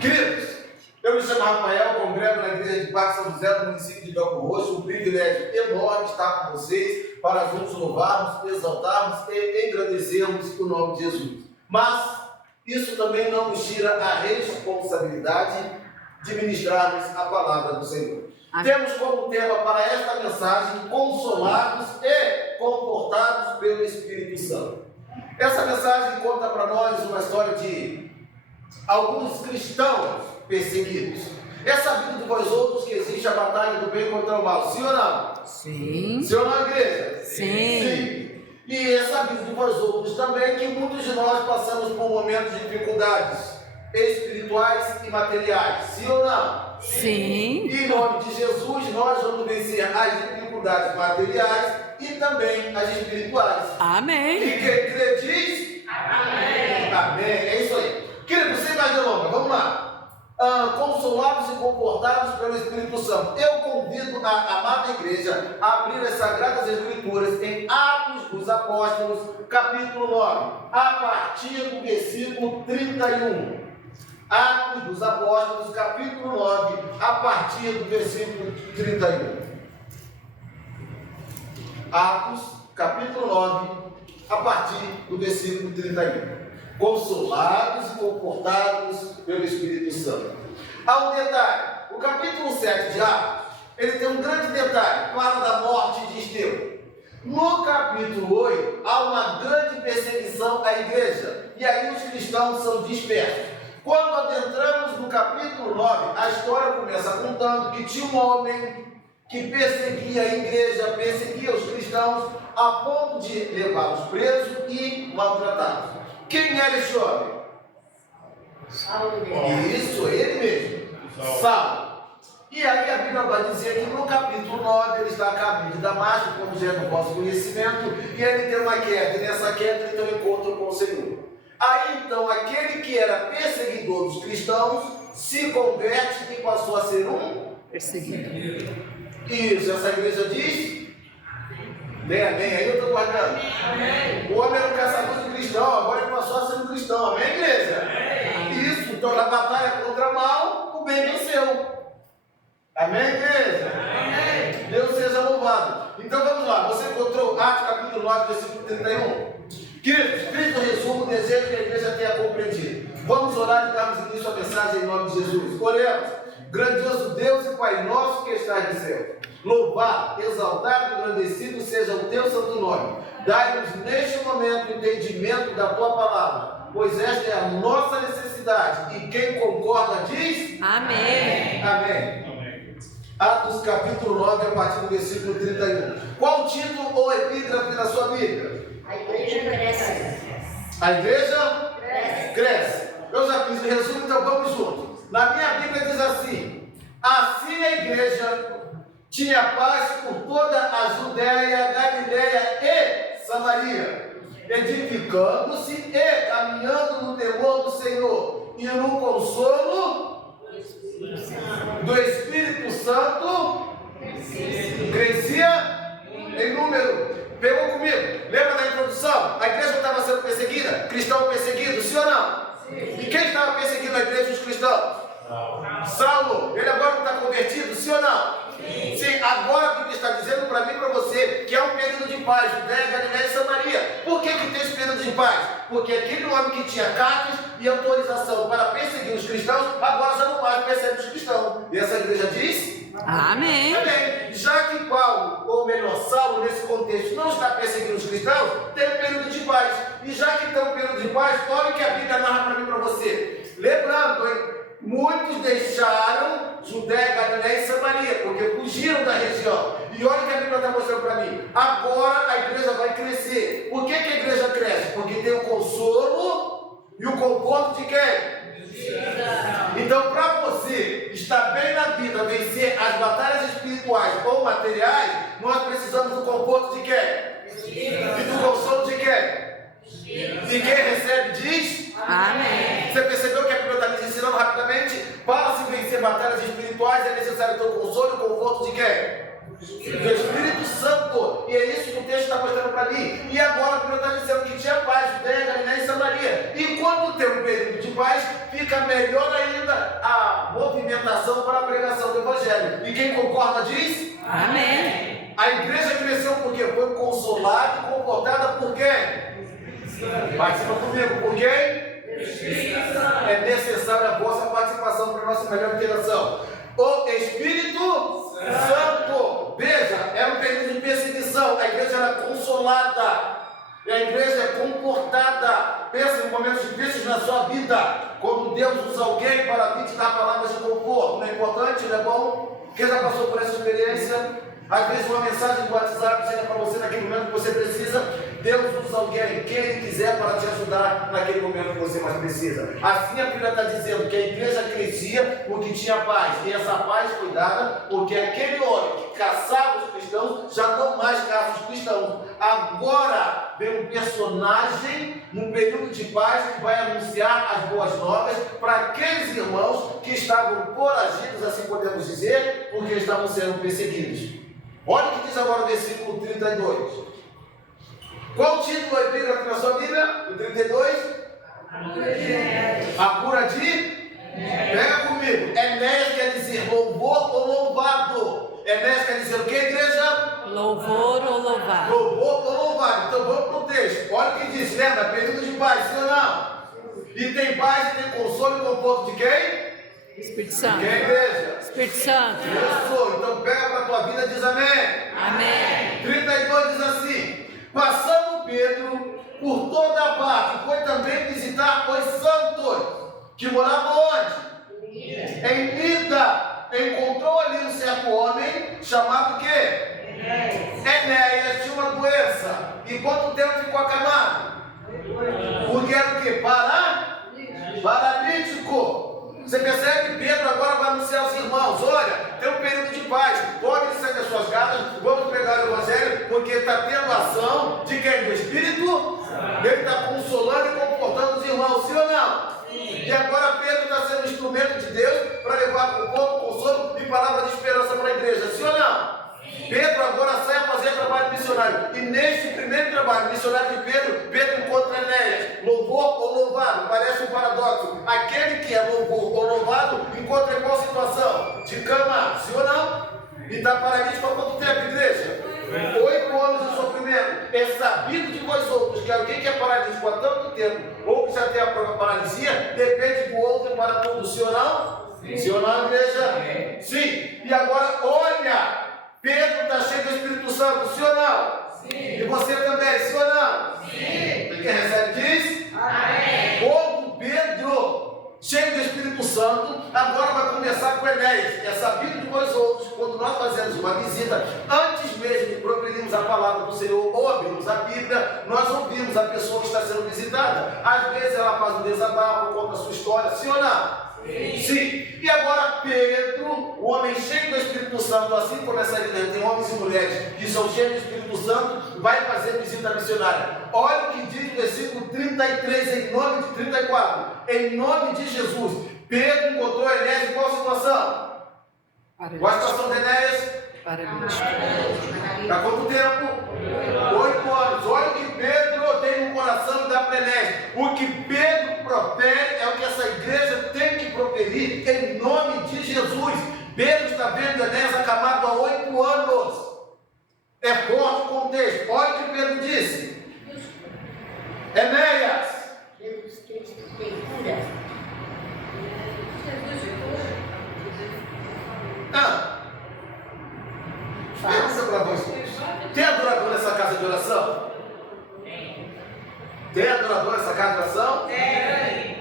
Queridos, eu me chamo Rafael, congrego na igreja de Parque São José, no município de Belco Roxo. Um privilégio enorme estar com vocês para juntos louvarmos, exaltarmos e engrandecermos o nome de Jesus. Mas isso também não nos tira a responsabilidade de ministrarmos a palavra do Senhor. Temos como tema para esta mensagem: consolados e confortados pelo Espírito Santo. Essa mensagem conta para nós uma história de alguns cristãos perseguidos. É sabido de vós outros que existe a batalha do bem contra o mal, sim ou não? Sim. Sim ou não, igreja? Sim. E é sabido de vós outros também que muitos de nós passamos por momentos de dificuldades espirituais e materiais, sim ou não? Sim. E em nome de Jesus nós vamos vencer as dificuldades materiais e também as espirituais. Amém. E quem crê diz? Amém. Amém. É isso aí. Querido, sem mais delongas, vamos lá. Consolados e confortados pelo Espírito Santo. Eu convido a amada igreja a abrir as Sagradas Escrituras em Atos dos Apóstolos, capítulo 9, a partir do versículo 31. Atos dos Apóstolos, capítulo 9, a partir do versículo 31. Atos, capítulo 9, a partir do versículo 31. Consolados e confortados pelo Espírito Santo. Há um detalhe: o capítulo 7 de Atos, ele tem um grande detalhe, fala da morte de Estevão. No capítulo 8, há uma grande perseguição à igreja, e aí os cristãos são dispersos. Quando adentramos no capítulo 9, a história começa contando que tinha um homem que perseguia a igreja, perseguia os cristãos, a ponto de levá-los presos e maltratados. Quem era esse homem? Saulo. Isso, ele mesmo, Saulo. E aí a Bíblia vai dizer que no capítulo 9 ele está a caminho de Damasco, como já é do vosso conhecimento, e ele tem uma queda, e nessa queda ele tem um encontro com o Senhor. Aí então aquele que era perseguidor dos cristãos se converte e passou a ser um Perseguido. Isso, essa igreja diz? Bem, amém. Aí eu estou guardando. Amém. O homem era um caçador de cristão, agora ele passou a ser um cristão. Amém, igreja? Amém. Isso, então na batalha contra o mal, o bem venceu. Amém, igreja? Amém. Deus seja louvado. Então vamos lá, você encontrou Atos capítulo 9, versículo 31? Queridos, fiz o resumo, desejo que a igreja tenha compreendido. Vamos orar e darmos início à mensagem em nome de Jesus. Oremos. Grandioso Deus e Pai nosso que estás no céu, louvado, exaltado e engrandecido seja o teu santo nome. Dai-nos neste momento o entendimento da tua palavra, pois esta é a nossa necessidade. E quem concorda diz? Amém. Amém. Atos capítulo 9, a partir do versículo 31. Qual o título ou epígrafe na sua Bíblia? A igreja cresce. A igreja cresce. Eu já fiz o resumo, então vamos juntos. Na minha Bíblia diz assim: assim a igreja tinha paz por toda a Judéia, Galiléia e Samaria, edificando-se e caminhando no temor do Senhor e no consolo do Espírito Santo, crescia em número. Pegou comigo? Lembra da introdução? A igreja estava sendo perseguida? Cristão perseguido, sim ou não? E quem estava perseguindo a igreja e os cristãos? Saulo. Ele agora não está convertido, sim ou não? Sim. Agora a Bíblia está dizendo para mim e para você que é um período de paz, Judéia, Galiléia e Samaria. Por que tem esse período de paz? Porque aquele homem que tinha cartas e autorização para perseguir os cristãos, agora já não mais persegue os cristãos. E essa igreja diz? Amém. Amém. Já que Paulo, ou melhor, Saulo, nesse contexto, não está perseguindo os cristãos, tem um período de paz. E já que tem um período de paz, olha o que a Bíblia narra para mim e para você. Lembrando, hein? Muitos deixaram Judéia, Galiléia e Samaria, porque fugiram da região. E olha o que a Bíblia está mostrando para mim. Agora a igreja vai crescer. Por que a igreja cresce? Porque tem o consolo e o conforto de quem? Então, para você estar bem na vida, vencer as batalhas espirituais ou materiais, nós precisamos do conforto de quem? E do consolo de quem? E quem recebe diz? Amém. Você percebeu que a Bíblia está nos ensinando rapidamente? Para se vencer batalhas espirituais é necessário ter o consolo e o conforto de quem? Do Espírito Santo. E é isso que o texto está mostrando para mim. E agora a Bíblia está dizendo que tinha paz, Judéia, Galiléia e Samaria. E quando tem um período de paz, fica melhor ainda a movimentação para a pregação do Evangelho. E quem concorda diz? Amém. A igreja cresceu porque foi consolada e confortada por quem? Participa comigo, por quem? É necessária a vossa participação para a nossa melhor interação. O Espírito Santo. Veja, era um período de perseguição. A igreja era consolada. E a igreja é comportada. Pensa em momentos difíceis na sua vida. Quando Deus usa alguém para vir te dar palavras de conforto. Não é importante, não é bom? Quem já passou por essa experiência? Às vezes uma mensagem do WhatsApp chega para você naquele momento que você precisa. Deus usa alguém, quem Ele quiser, para te ajudar naquele momento que você mais precisa. Assim a Bíblia está dizendo que a igreja crescia porque tinha paz. E essa paz foi dada porque aquele homem que caçava os cristãos já não mais caça os cristãos. Agora vem um personagem num período de paz que vai anunciar as boas novas para aqueles irmãos que estavam foragidos, assim podemos dizer, porque estavam sendo perseguidos. Olha o que diz agora o versículo 32. Qual o título é epígrafe na sua Bíblia? O 32? A cura de? Pega comigo. Enéas quer dizer louvor ou louvado. Enéas quer dizer o que, igreja? Louvor ou louvado. Louvor ou louvado. Então vamos para o texto. Olha o que diz. Lembra? Período de paz, sim ou não? E tem paz e tem consolo e conforto de quem? Espírito Santo. Quem, igreja? Espírito Santo. Isso. Então pega para a tua vida e diz amém. Amém. 32 diz assim: passando Pedro por toda a parte, foi também visitar os santos, que moravam onde? Em Lida. Encontrou ali um certo homem, chamado quê? Enéas. Tinha uma doença. E quanto tempo ficou acamado? Porque era o quê? Paralítico. Você percebe que Pedro agora vai anunciar aos irmãos: olha, tem um período de paz, podem sair das suas casas, vamos pregar o Evangelho, porque está tendo ação de quem? Do Espírito? Ele está consolando e confortando os irmãos, sim ou não? E agora Pedro está sendo instrumento de Deus para levar conforto, consolo e palavra de esperança para a igreja, sim ou não? Pedro agora sai a fazer trabalho missionário. E neste primeiro trabalho missionário de Pedro, Pedro encontra Enéas. Louvor ou louvado? Parece um paradoxo. Aquele que é louvor ou louvado encontra em qual situação? De cama, sim ou não? E está paralítico há quanto tempo, igreja? 8 anos de sofrimento. É sabido de vós outros que alguém que é paralítico há tanto tempo, ou que já tem a própria paralisia, depende do outro para tudo, sim ou não? Sim ou não, igreja? Sim. E agora, olha, Pedro está cheio do Espírito Santo, sim ou não? Sim. E você também, sim ou não? Sim. E quem recebe diz? Amém. Quando Pedro, cheio do Espírito Santo, agora vai conversar com Enéas. É sabido de vós outros, quando nós fazemos uma visita, antes mesmo de proferirmos a palavra do Senhor, ou abrirmos a Bíblia, nós ouvimos a pessoa que está sendo visitada. Às vezes ela faz um desabafo, conta a sua história, sim ou não? Sim. E agora Pedro, o homem cheio do Espírito Santo, assim como essa igreja tem homens e mulheres que são cheios do Espírito Santo, vai fazer visita missionária. Olha o que diz o versículo 33, em nome de 34. Em nome de Jesus, Pedro encontrou Enéas em qual situação? Qual a situação de Enéas? Paralítico. Há quanto tempo? 8 anos. Olha o que Pedro tem no coração e dá para Enéas. O que Pedro profere é o que essa igreja tem que proferir em nome de Jesus. Pedro está vendo Enéas acamado há 8 anos. É forte o contexto. Olha o que Pedro disse. Enéas. Jesus Cristo tem cura. Pensa para vocês. Tem adorador nessa casa de oração? Tem adorador nessa casa de oração? Tem.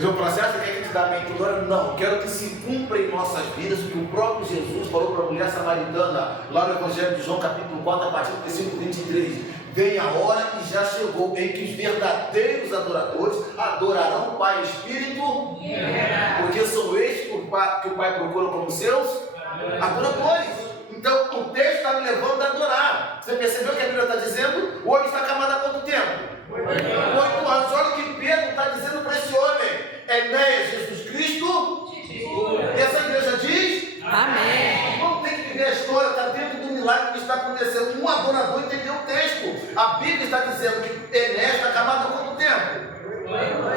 O processo quer que te dá bem tudo? Não, quero que se cumpra em nossas vidas o que o próprio Jesus falou para a mulher samaritana, lá no Evangelho de João, capítulo 4, a partir do versículo 23. Vem a hora e já chegou em que os verdadeiros adoradores adorarão o Pai e Espírito, porque são estes que o Pai procura como seus adoradores. Então o texto está me levando a adorar. Você percebeu o que a Bíblia está dizendo? O homem está acamado há quanto tempo? 8 anos. Olha o que Pedro está dizendo para esse homem. Enéas, Jesus Cristo. E essa igreja diz? Amém. Não tem que viver a história, está dentro do milagre que está acontecendo. Um adorador entendeu o texto. A Bíblia está dizendo que Enéas está acamado há quanto tempo?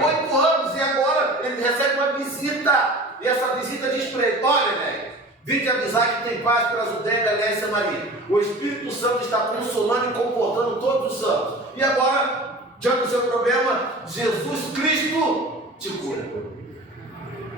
8 anos. E agora ele ele recebe uma visita. E essa visita diz para ele: olha, né? Vinde avisar que tem paz para a Judéia, Galiléia e Samaria. O Espírito Santo está consolando e confortando todos os santos. E agora, diante do seu problema, Jesus Cristo te cura.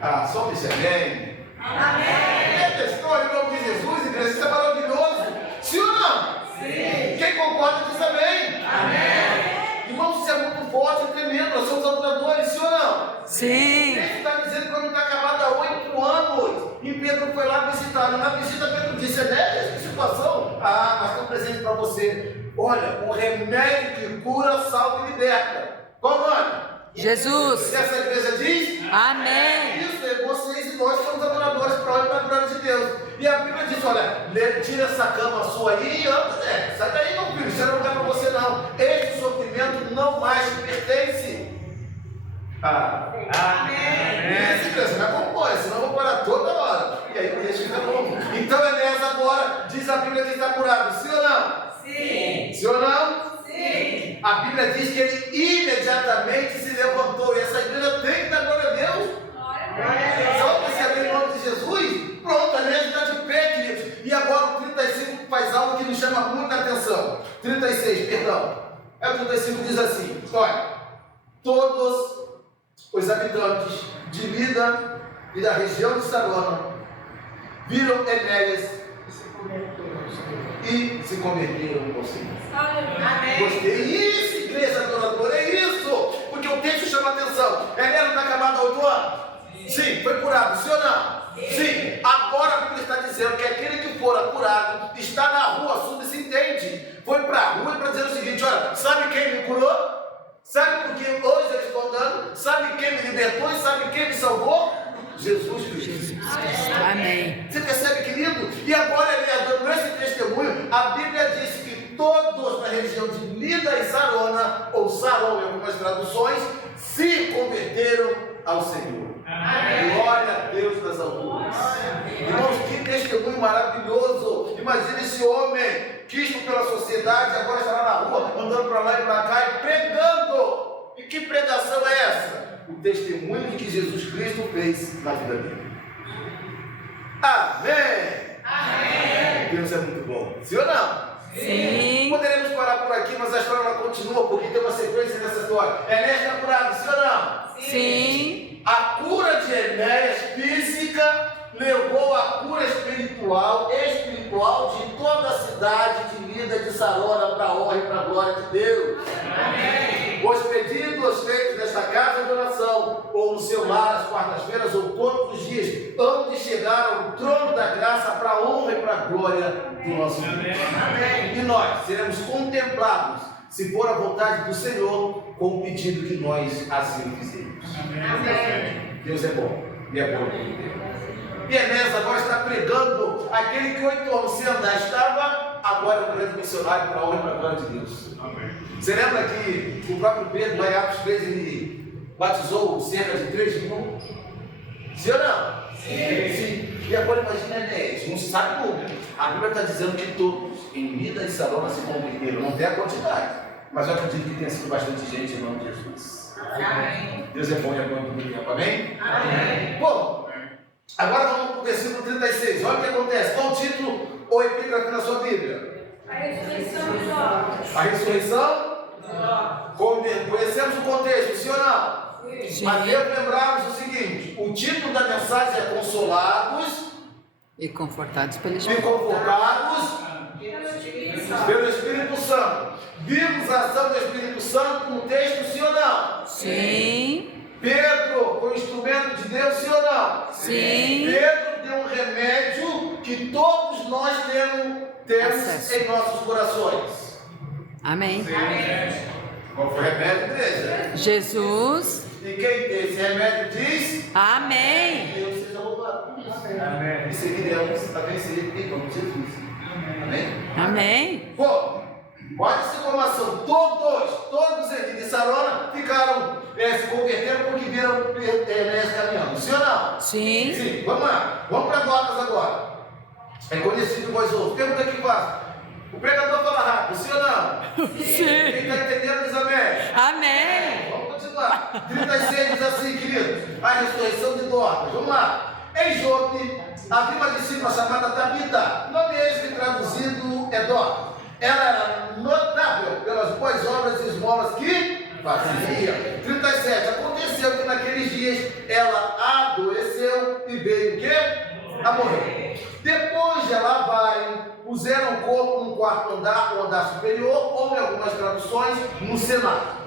Ah, só disse amém. Amém. É história em nome de Jesus, igreja. Isso é maravilhoso. Sim ou não? Sim. Quem concorda diz amém. Amém. Irmãos, isso é muito forte e tremendo. Nós somos adoradores, sim ou não? Sim. Ele está dizendo que quando está acabado há 8 anos. E Pedro foi lá visitar. E na visita, Pedro disse: né? Que situação? Ah, mas estou presente para você. Olha, o remédio que cura, salva e liberta. Qual o nome? Jesus. Essa igreja diz? Amém. Isso, é vocês e nós somos adoradores para a honra e para a glória de Deus. E a Bíblia diz: olha, tira essa cama sua aí e anda, né? Sai daí, meu filho, isso não é lugar para você não. Este sofrimento não mais te pertence. Amém. Esse igreja me acompanha, senão eu vou parar toda hora. E aí o texto fica longo. Então Enéas agora diz a Bíblia que está curado, sim ou não? Sim. Sim ou não? Sim. A Bíblia diz que ele imediatamente se levantou. E essa igreja tem que dar glória a Deus. Só para se abrir em nome de Jesus. Pronto, a igreja está de pé, queridos. E agora o 35 faz algo que nos chama muita atenção. 36, perdão. É o 35 diz assim: olha, todos os habitantes de Lida e da região de Sarona viram Enéas e se converteram ao Senhor. Amém. Gostei. Isso, igreja adoradora, é isso. Porque o texto chama atenção. Enéas não está acabado há 8 anos? Sim. Foi curado, sim ou não? Sim. Agora a Bíblia está dizendo que aquele que fora curado está na rua, subsistente. Foi para a rua e para dizer o seguinte: olha, sabe quem me curou? Sabe por que hoje eles estão dando? Sabe quem me libertou e sabe quem me salvou? Jesus Cristo. Amém. Você percebe, querido? E agora ele dando esse testemunho. A Bíblia disse que todos na região de Lida e Sarona, ou Saron em algumas traduções, se converteram ao Senhor. Amém. Glória a Deus nas alturas. Irmãos, que testemunho maravilhoso. Imagina esse homem quisto pela sociedade, agora está lá na rua, andando para lá e para cá e pregando. E que pregação é essa? O testemunho de que Jesus Cristo fez na vida dele. Amém. Amém. Deus é muito bom. Sim ou não? Sim. Poderemos parar por aqui, mas a história ela continua, porque tem uma sequência nessa história. Enéas está curado, sim ou não? Sim. A cura de Enéas física levou a cura espiritual de toda a cidade de Lida de Sarona para a honra e para a glória de Deus. Amém. Os pedidos feitos nesta casa de oração, ou no seu lar às quartas-feiras, ou todos os dias, hão de chegar ao trono da graça para a honra e para a glória do nosso Deus. Amém. E nós seremos contemplados, se for a vontade do Senhor, com o pedido que nós assim fizemos. Amém. Deus é bom e é bom para Deus. E Enéas agora está pregando aquele que 8 anos sem andar estava, agora é um grande missionário para a honra e para a glória de Deus. Amém. Você lembra que o próprio Pedro, lá em Atos 3, ele batizou cerca de 3.000? Sim ou não? Sim. Sim. E agora imagina Enéas, não se sabe o número. A Bíblia está dizendo que todos em Lida e Sarona se converteram, não tem a quantidade, mas eu acredito que tenha sido bastante gente em nome de Jesus. Amém. Deus é bom e é bom em todo tempo. Amém? Amém. Bom, agora vamos para o versículo 36. Olha o que acontece. Qual o título ou epígrafe na sua Bíblia? A ressurreição de Ló. A ressurreição? Conhecemos o contexto, sim ou não? Sim. Mas devo lembrarmos o seguinte: o título da mensagem é Consolados e confortados pelo Espírito. Pelo Espírito Santo. Vimos a ação do Espírito Santo no texto, sim ou não? Sim. Pedro foi um instrumento de Deus, sim ou não? Sim. Pedro deu um remédio que todos nós temos em nossos corações. Amém. Amém. Qual foi o remédio, igreja? Jesus. E quem tem esse remédio diz? Amém. Deus seja louvado. Amém. E seguiremos a vencer em nome de Jesus. Amém? Amém. Bom, olha essa informação. Todos em Sarona ficaram se convertendo porque viram Enéas caminhando. Sim ou não? Sim. Sim. Vamos lá. Vamos para Gálatas agora. É conhecido vós outros. Pergunta aqui fácil. O pregador fala rápido, sim ou não? Sim. Quem está entendendo diz amém. Amém. Vamos continuar. lá. 36 diz assim, queridos, a ressurreição de Dorcas. Vamos lá. Em Jope, havia uma discípula chamada Tabita. Nome este traduzido é Dorcas. Ela era notável pelas boas obras e esmolas que fazia. 37. Aconteceu que naqueles dias ela adoeceu e veio o quê? A morrer. Depois de lavarem, puseram o corpo no quarto andar, no andar superior, ou em algumas traduções, no cenário.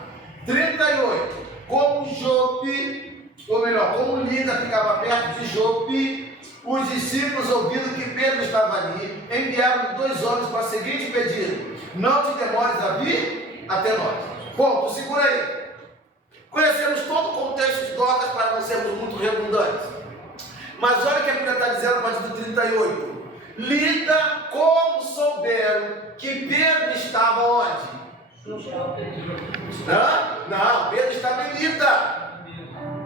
38. Como Jope, ou melhor, como Lida ficava perto de Jope, os discípulos, ouvindo que Pedro estava ali, enviaram 2 homens para o seguinte pedido: não te demores a vir até nós. Ponto, segura aí. Conhecemos todo o contexto de Dorcas para não sermos muito redundantes. Mas olha o que a Bíblia está dizendo a partir do 38. Lida, como souberam que Pedro estava onde? Não, Pedro estava em Lida.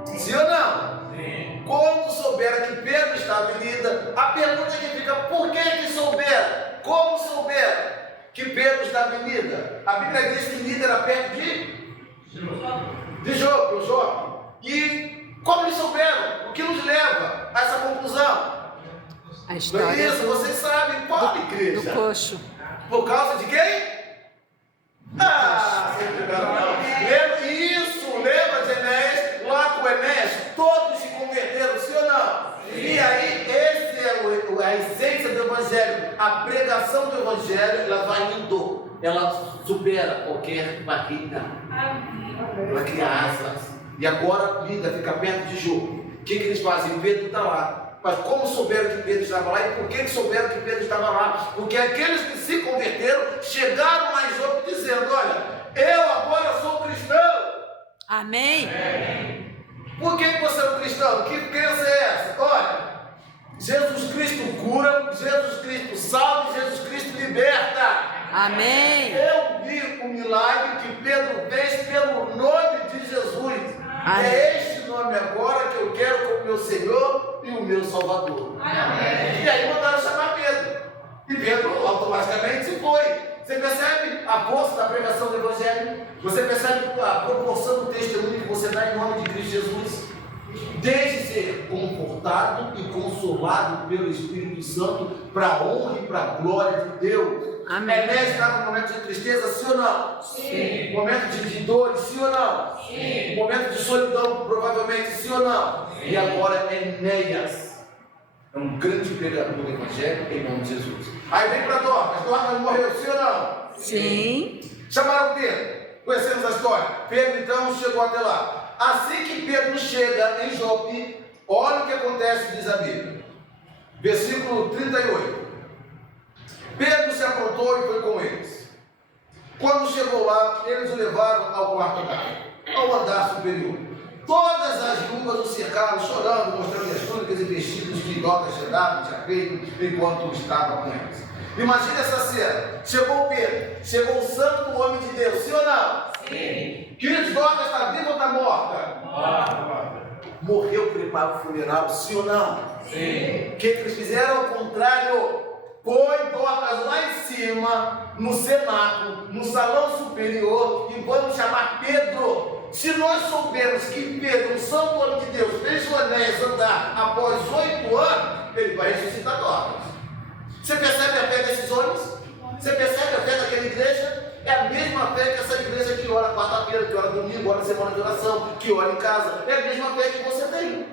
Sim ou não? Sim. Como souberam que Pedro estava em Lida? A pergunta que fica: por que souberam? Como souberam que Pedro estava em Lida? A Bíblia diz que Lida era perto de Jope. E como eles souberam? O que nos leva a essa conclusão? A história Isso, vocês sabem, qual igreja? do coxo. Por causa de quem? Lembra de Enéas? Lá com Enéas, todos se converteram, sim ou não? Sim. E aí, essa é a essência do Evangelho. A pregação do Evangelho, ela vai indo, ela supera qualquer barriga, ela cria asas. E agora, Lida fica perto de Jope. O que eles fazem? Pedro está lá. Mas como souberam que Pedro estava lá? E por que souberam que Pedro estava lá? Porque aqueles que se converteram chegaram lá em Jope dizendo: olha, eu agora sou cristão. Amém. Por que você é um cristão? Que crença é essa? Olha, Jesus Cristo cura, Jesus Cristo salva, Jesus Cristo liberta. Amém. Eu vi o milagre que Pedro fez pelo nome de Jesus. Amém. É este nome agora que eu quero como meu Senhor e o meu Salvador. Amém. E aí mandaram chamar Pedro. E Pedro automaticamente se foi. Você percebe a força da pregação do Evangelho? Você percebe a proporção do testemunho que você dá em nome de Cristo Jesus? Desde ser confortado e consolado pelo Espírito Santo para a honra e para a glória de Deus. Amém. Enéas estava no momento de tristeza, sim ou não? Sim. Momento de dores, sim ou não? Sim. Momento de solidão, provavelmente, sim ou não? Sim. E agora Enéas é um grande pregador do Evangelho em nome de Jesus. Aí vem para Dorcas. Dorcas morreu, sim ou não? Sim. Chamaram Pedro. Conhecemos a história. Pedro então chegou até lá. Assim que Pedro chega em Jope, olha o que acontece, diz a Bíblia. Versículo 38. Pedro se aprontou e foi com eles. Quando chegou lá, eles o levaram ao quarto andar, ao andar superior. Todas as viúvas o cercaram, chorando, mostrando as túnicas e vestidos que Dorcas tinha feito enquanto estava com eles. Imagina essa cena. Chegou Pedro, chegou o santo homem de Deus, sim ou não? Sim. Queridos, Dorcas está viva ou está morta? Morta. Morreu para o funeral, sim ou não? Sim. O que eles fizeram? Ao contrário. Põe Dorcas lá em cima, no cenáculo, no salão superior, e vamos chamar Pedro. Se nós soubermos que Pedro, o santo homem de Deus, fez o Enéas andar após 8 anos, ele vai ressuscitar Dorcas. Você percebe a fé desses homens? Você percebe a fé daquela igreja? É a mesma fé que essa igreja que ora quarta-feira, que ora domingo, ora semana de oração, que ora em casa. É a mesma fé que você tem.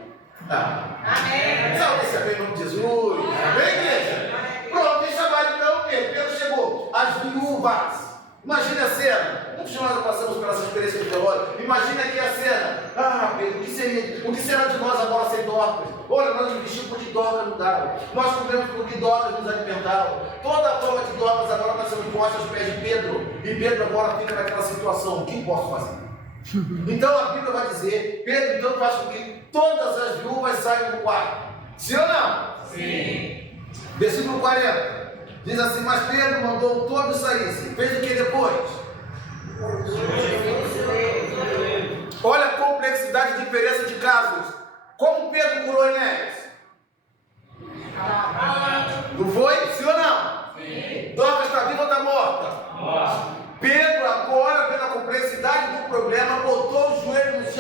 Amém. Salve esse amém em nome de Jesus. Amém, igreja? Pronto, e chamaram então Pedro. Pedro chegou. As viúvas. Imagine a cena. Muitos de nós passamos por essa experiência de velório. Imagina aqui a cena. Ah, Pedro, o que será de nós agora sem Dorcas? Olha, nós investimos porque Dorcas nos dava. Nós comemos porque Dorcas nos alimentava. Toda a forma de Dorcas agora está sendo posta aos pés de Pedro. E Pedro agora fica naquela situação. O que posso fazer? Então a Bíblia vai dizer, Pedro então faz com que todas as viúvas saiam do quarto. Sim ou não? Sim. Versículo 40. Diz assim: mas Pedro mandou todos saírem. Fez o que depois? Olha a complexidade e diferença de casos. Como Pedro curou Enéas? Não foi? Sim ou não? Sim. Dorcas está viva ou está morta? Morta. Pedro agora, vendo a complexidade do problema, botou o joelho no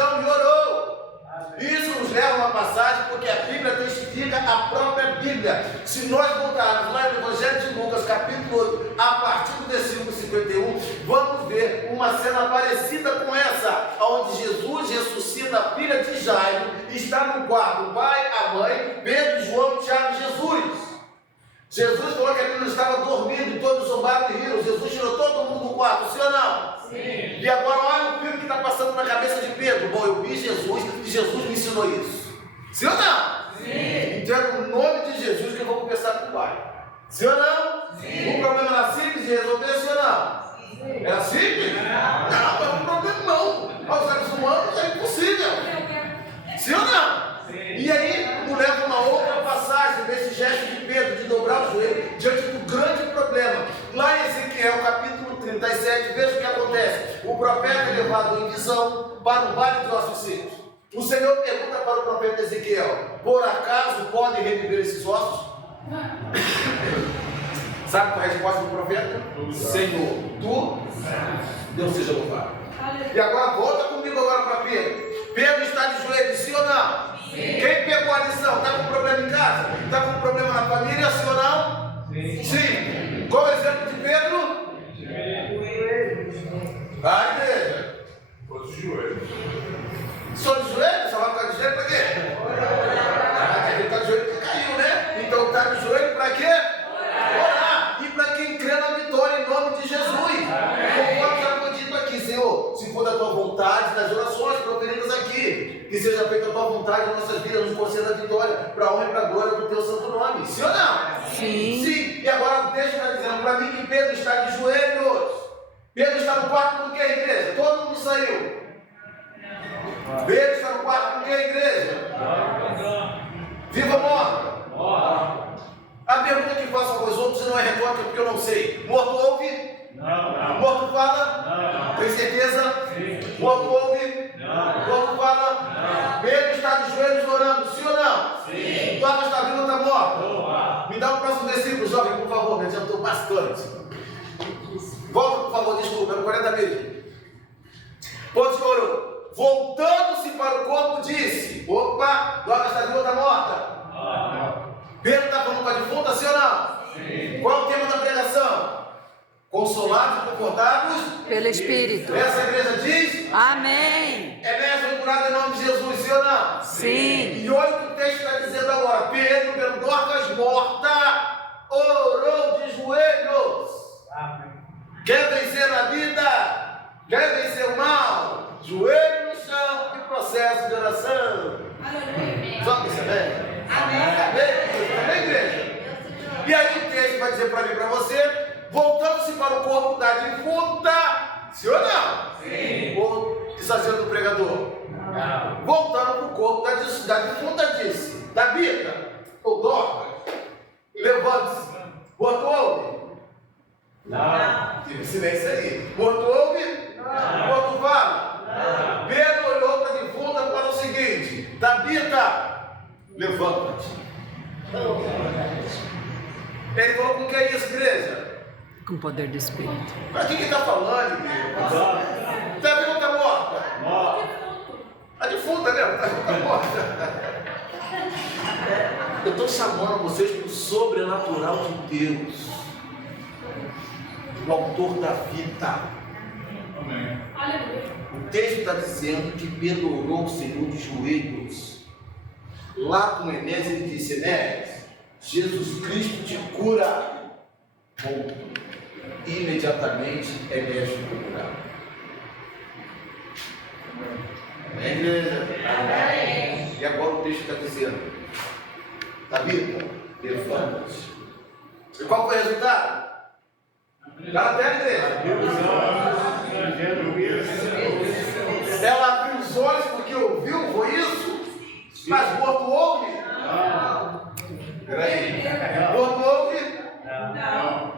a própria Bíblia. Se nós voltarmos lá no Evangelho de Lucas, capítulo 8, a partir do versículo 51, vamos ver uma cena parecida com essa, onde Jesus ressuscita a filha de Jairo, está no quarto, o pai, a mãe, Pedro, João, Tiago e Jesus. Jesus falou que a menina estava dormindo e todos zombaram e riram. Jesus tirou todo mundo do quarto, sim ou não? Sim. E agora olha o filme que está passando na cabeça de Pedro. Bom, eu vi Jesus e Jesus me ensinou isso. Sim ou não? Sim. Então é no nome de Jesus que eu vou conversar com o Pai. Sim ou não? Sim. O problema era simples de resolver, sim ou não? Sim. Era simples? Não, mas o problema não. Aos seres humanos é impossível. Sim ou não? E aí, nos leva uma outra passagem desse gesto de Pedro, de dobrar o joelho, diante do grande problema. Lá em Ezequiel, capítulo 37, veja o que acontece. O profeta é levado em visão para o vale dos ossos secos. O Senhor pergunta para o profeta Ezequiel: por acaso podem reviver esses ossos? Sabe qual é a resposta do profeta? Senhor, tu, Deus seja louvado. E agora volta comigo agora para Pedro. Pedro está de joelhos, sim ou não? Sim. Quem pegou a lição? Está com problema em casa? Está com problema na família, sim ou não? Sim. Sim. Qual é o exemplo de Pedro? A igreja. Só de joelho. Só de joelho? Só vai ficar de joelho para quê? Ele está de joelho porque caiu, né? Então está de joelho para quê? Orar. E para quem crê na vitória em nome de Jesus. Conforme já foi dito aqui, Senhor, se for da tua vontade, nas orações proferidas aqui, que seja feita a tua vontade em nossas vidas, nos conceda a vitória, para a honra e para a glória do teu santo nome. Sim ou não? Sim. Sim. E agora o texto está dizendo para mim que Pedro está de joelhos. Pedro está no quarto com quem, igreja? Todo mundo saiu. Pedro está no quarto com quem, igreja? Viva ou morta? A pergunta que faço aos outros não é retórica porque eu não sei. Morto ouve? Não. Morto fala? Não. Tem certeza? Sim. Morto ouve? Não. Morto fala? Não. Pedro está de joelhos orando, sim ou não? Sim. Tua alma está viva ou está morta? Não. Me dá o próximo versículo, jovem, por favor, me adiantou bastante. Volta, por favor, desculpa, no 40 mil. Ponto de ouro. Voltando-se para o corpo, disse: opa, tua alma está viva ou está morta? Não. Pedro está falando para a defunta, sim ou não? Sim. Qual é o tema da pregação? Consolados e confortados pelo Espírito. Essa igreja diz: amém. É curado em nome de Jesus, sim ou não? Sim. E olha o que o texto está dizendo agora. Pedro, vendo Dorcas morta, orou de joelhos. Amém. Quer vencer na vida? Quer vencer o mal? Joelho no chão e processo de oração. Amém. Só que você vê? Amém. Amém, igreja? E aí o texto vai dizer para mim e para você: voltando-se para o corpo da defunta, sim ou não? Sim. Ou que está sendo o pregador? Não. Voltando para o corpo da defunta, disse: Tabita, ou Dorcas, levante-se. Morto ouve? Não. Tive silêncio aí. Morto ouve? Não. Morto fala? Não. Pedro olhou para a defunta para o seguinte: Tabita, levanta-te. Ele falou: com que é isso, igreja? Com o poder do Espírito. Mas o que ele está falando, igreja? Tabita não está morta? Morta. A defunta, né? Está morta. Eu estou chamando vocês para o sobrenatural de Deus, o autor da vida. Amém. O texto está dizendo que Pedro orou o Senhor de joelhos. Lá com Enéas ele disse: Enéas, Jesus Cristo te cura. Bom, imediatamente Enéas ficou curado. Amém, igreja? Amém. E agora o texto está dizendo: Tabita, levanta-te. E qual foi o resultado? Ela até a igreja. Ela abriu os olhos porque ouviu, foi isso? Mas morto ouve? Não. Peraí. Morto ouve? Não.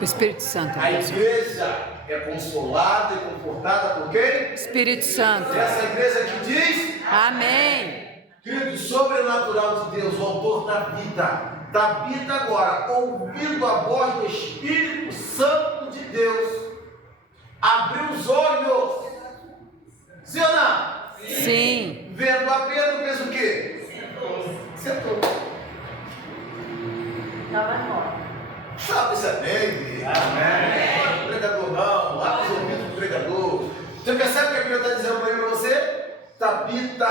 O Espírito Santo. A igreja é consolada e confortada por quem? Espírito Santo. Essa igreja que diz: amém. Querido, sobrenatural de Deus, o autor da vida. Tabita agora, ouvindo a voz do Espírito Santo de Deus, abriu os olhos. Sim ou não? Sim. Vendo a Pedro, fez o quê? Sentou. Você percebe o que a Bíblia está dizendo para mim e para você? Tabita,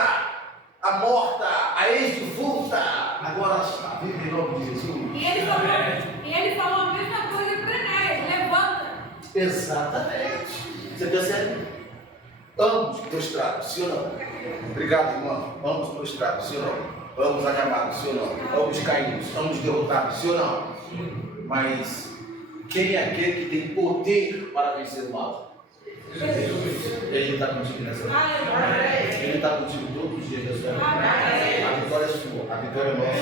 a morta, a ex-defunta, agora está viva em nome de Jesus. E ele falou a mesma coisa para Enéas: levanta. Exatamente. Você percebe? Ambos prostrados, sim ou não? Obrigado, irmão. Ambos prostrados, sim ou não? Ambos acabados, sim ou não? Ambos caídos, ambos derrotados, sim ou não? Mas quem é aquele que tem poder para vencer o mal? Ele está contigo nessa noite. Ele está contigo todos os dias da sua vida. A vitória é sua, a vitória é nossa.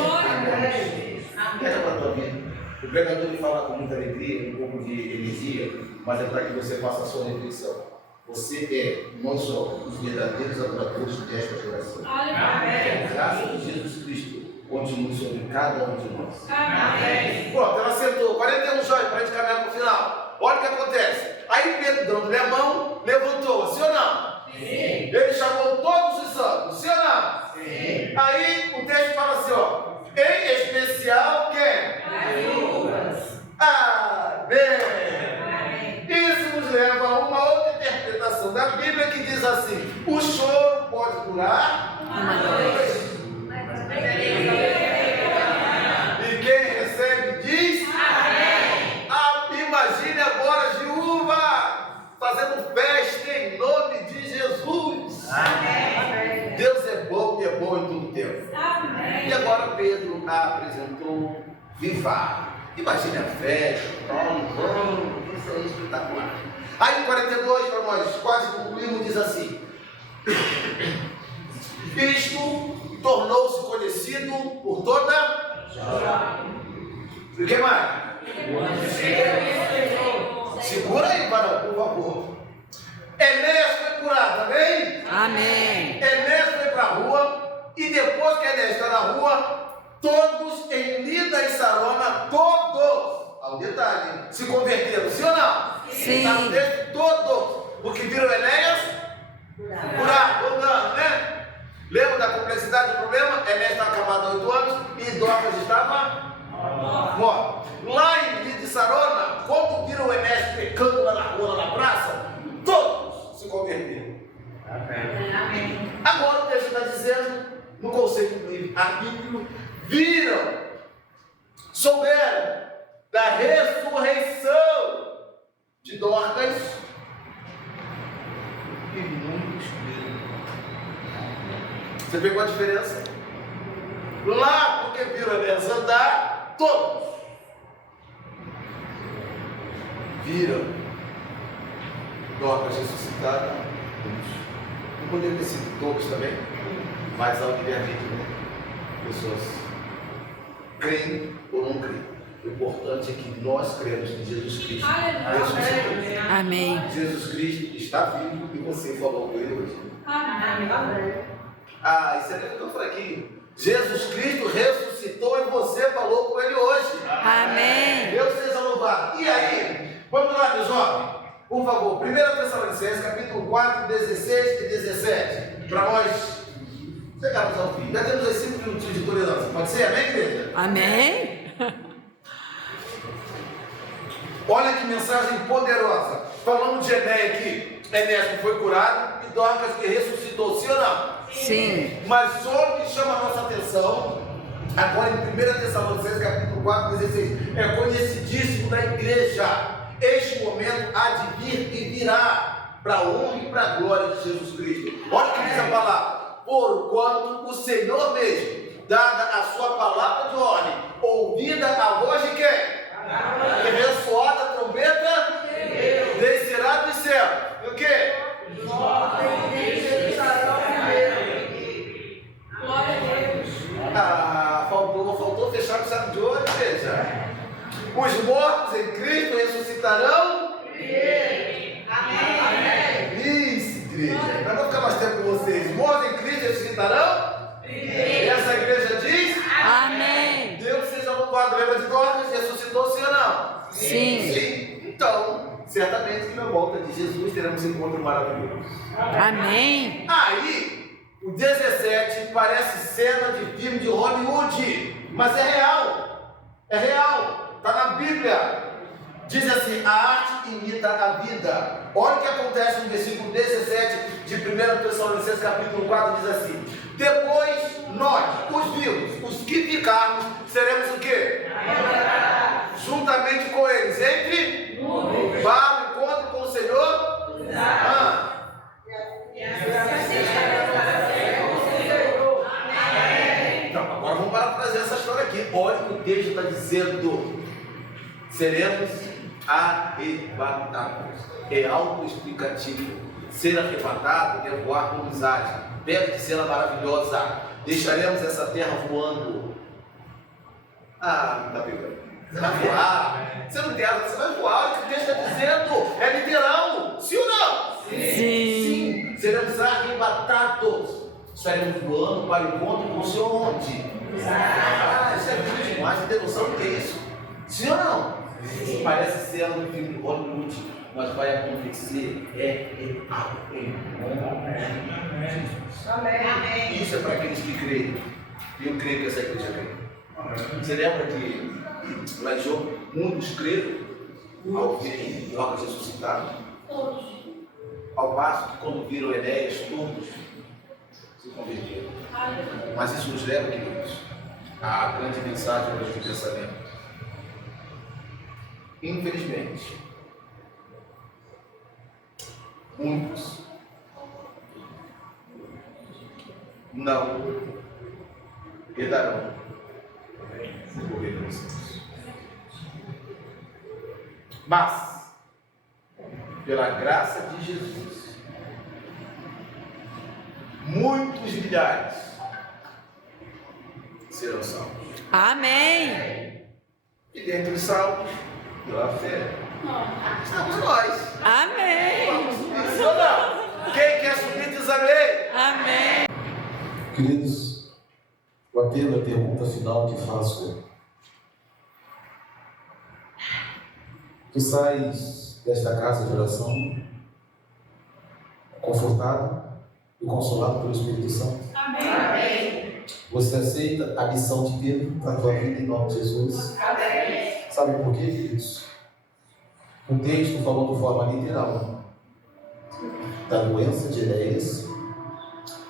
Pega para a tua vida. O pregador ele fala com muita alegria, um pouco de heresia, mas é para que você faça a sua reflexão. Você é não só os verdadeiros adoradores desta geração. A graça de Jesus Cristo continue sobre cada um de nós. Pronto, ela sentou. 41 joias para a gente caminhar para o final. Olha o que acontece. Aí Pedro, dando-lhe a mão, levantou, sim ou não? Sim. Ele chamou todos os santos, sim ou não? Sim. Aí o texto fala assim, ó. Em especial quem? As viúvas. Amém. Isso nos leva a uma outra interpretação da Bíblia que diz assim: o choro pode durar uma noite. E quem recebe diz amém. Imagine agora a viúva fazendo festa em nome de Jesus. Amém. Deus é bom e é bom em todo tempo. Amém. E agora Pedro apresentou viva. Imagine a festa, isso é espetacular. Aí 42, para nós quase concluímos, diz assim: isto tornou-se conhecido por toda. E o que mais? Segura aí, por favor. Enéas foi curado, amém? Amém. Enéas foi para a rua, e depois que Enéas está na rua, todos em Lida e Sarona, todos, ao detalhe, se converteram, sim ou não? Sim. Está no texto, todos, porque viram Enéas curado, andando, né? Lembra da complexidade do problema? Enéas estava acamado há 8 anos e Dorcas estava morto. Lá em Lida e Sarona, quando viram o Enéas pecando lá na rua, lá na praça, todos se converteram. Amém. Agora o texto está dizendo, no conceito do arbítrio, viram, souberam da ressurreição de Dorcas e muitos viram. Você pegou a diferença? Lá, porque viram Enéas andar, todos viram Dorcas ressuscitada. Não poderia ter sido todos também, mas ao que é dito, né? Pessoas creem ou não creem. O importante é que nós cremos em Jesus Cristo. Ressuscitou. Amém. Jesus Cristo está vivo e você falou com ele hoje. Amém. Isso é que eu falei aqui. Jesus Cristo ressuscitou e você falou com ele hoje. Amém. Deus seja louvado. E aí, vamos lá, meu jovem. Por favor, 1 Tessalonicenses, capítulo 4, 16 e 17. Para nós chegarmos ao fim. Já temos aí 5 minutinhos de tolerância. Pode ser? Amém, igreja? Amém. Olha que mensagem poderosa. Falamos de Enéas aqui. Enéas que foi curado e Dorcas que ressuscitou. Sim ou não? Sim. Mas só o que chama a nossa atenção, agora em 1 Tessalonicenses, capítulo 4, 16, é conhecidíssimo da igreja. Este momento há de vir e virá para a honra e para a glória de Jesus Cristo. Olha o que diz a palavra: porquanto o Senhor mesmo, dada a sua palavra de ordem, ouvida a voz de quem? E ressoada a trombeta, descerá do céu. E o quê? Faltou fechar com chave de ouro, veja. Os mortos em Cristo ressuscitarão. Amém. Isso, igreja. Para não ficar mais tempo com vocês. Mortos em Cristo ressuscitarão. E essa igreja diz amém. Deus seja louvado. Lembra de Dorcas? Ressuscitou, sim ou não? Sim. Sim. Então, certamente que na volta de Jesus teremos um encontro maravilhoso. Amém. Aí, o 17 parece cena de filme de Hollywood, mas é real. É real. Está na Bíblia. Diz assim: a arte imita a vida. Olha o que acontece no versículo 17 de 1 Tessalonicenses capítulo 4, diz assim: depois nós, os vivos, os que ficarmos, seremos o quê? Juntamente com eles, entre para o encontro com o Senhor. Então, agora vamos parafrasear essa história aqui. Olha o que o texto está dizendo: seremos arrebatados. É autoexplicativo. Ser arrebatado é voar com amizade, perto de cena maravilhosa. Deixaremos essa terra voando. Não está pegando. Você vai voar. Você não tem asa, você vai voar. O que o texto está dizendo é literal. Sim ou não? Sim. Seremos arrebatados. Estaremos voando para o encontro com o Senhor onde? Isso é muito demais. Você tem noção do que é isso? Sim ou não? Parece ser um filme de Hollywood, mas vai acontecer. É real. Amém. Isso é para aqueles que creem. Eu creio que essa igreja crê. Você lembra que lá em João, muitos creram ao verem Dorcas ressuscitado? Ao passo que quando viram Enéas, todos se converteram. Mas isso nos leva, queridos, à grande mensagem hoje de pensamento. Infelizmente, muitos não herdarão o governo dos céus. Mas, pela graça de Jesus, muitos milhares serão salvos. Amém. E dentre os salvos, pela fé, estamos nós. Amém. Vamos subir, sim ou não? Quem quer subir diz amém. Amém. Queridos, o apelo, a pergunta final que faço: tu sais desta casa de oração confortado e consolado pelo Espírito Santo? Amém. Você aceita a missão de Pedro para a tua vida em nome de Jesus? Amém. Sabe por quê, queridos? O texto falou de forma literal da doença de Enéas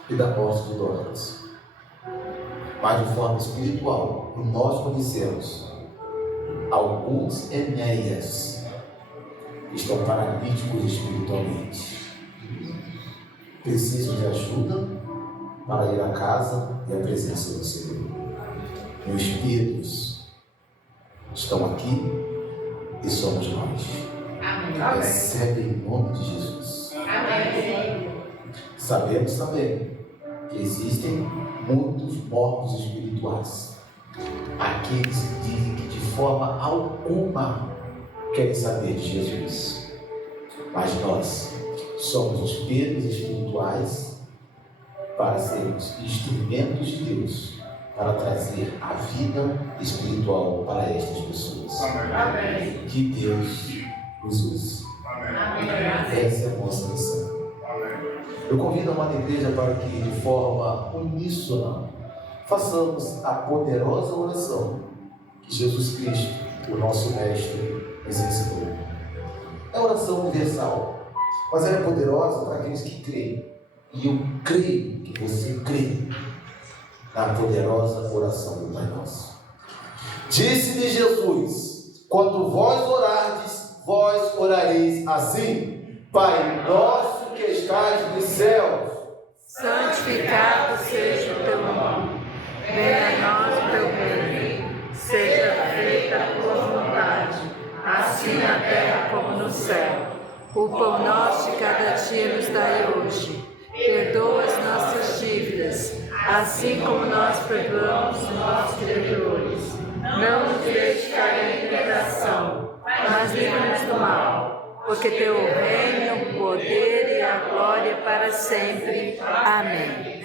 e da morte de Dorcas. Mas de forma espiritual, nós conhecemos alguns Enéas que estão paralíticos espiritualmente. Precisam de ajuda para ir à casa e à presença do Senhor. Meus Pedros estão aqui e somos nós. Amém. Recebe em nome de Jesus. Amém. Sabemos também que existem muitos mortos espirituais. Aqueles que dizem que de forma alguma querem saber de Jesus. Mas nós somos os Pedros espirituais para sermos instrumentos de Deus para trazer a vida espiritual para estas pessoas. Amém. Que Deus nos use. Essa é a nossa missão. Eu convido a amada igreja para que, de forma uníssona, façamos a poderosa oração que Jesus Cristo, o nosso Mestre, nos ensinou. É oração universal, mas ela é poderosa para aqueles que creem. E eu creio que você crê na poderosa oração do Pai Nosso. Disse-lhe Jesus: quando vós orardes, vós orareis assim: Pai nosso que estás nos céus, Santificado seja o teu nome. Venha a nós o teu reino. Seja feita a tua vontade, assim na terra como no céu. O pão nosso de cada dia nos dai hoje. Perdoa as nossas dívidas, assim como nós perdoamos os nossos devedores. Não nos deixe cair em tentação, mas livra-nos do mal, porque teu reino, o poder e a glória para sempre. Amém.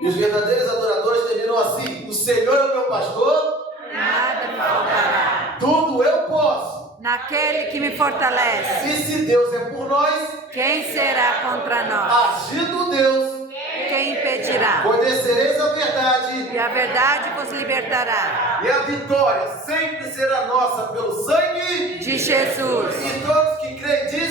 E os verdadeiros adoradores terminam assim: o Senhor é o meu pastor, Nada me faltará. tudo eu posso. Naquele que me fortalece, E se Deus é por nós, quem será contra nós? agindo Deus, Quem impedirá? conhecereis a verdade, E a verdade vos libertará. e a vitória sempre será nossa pelo sangue De Jesus. E todos que creem dizem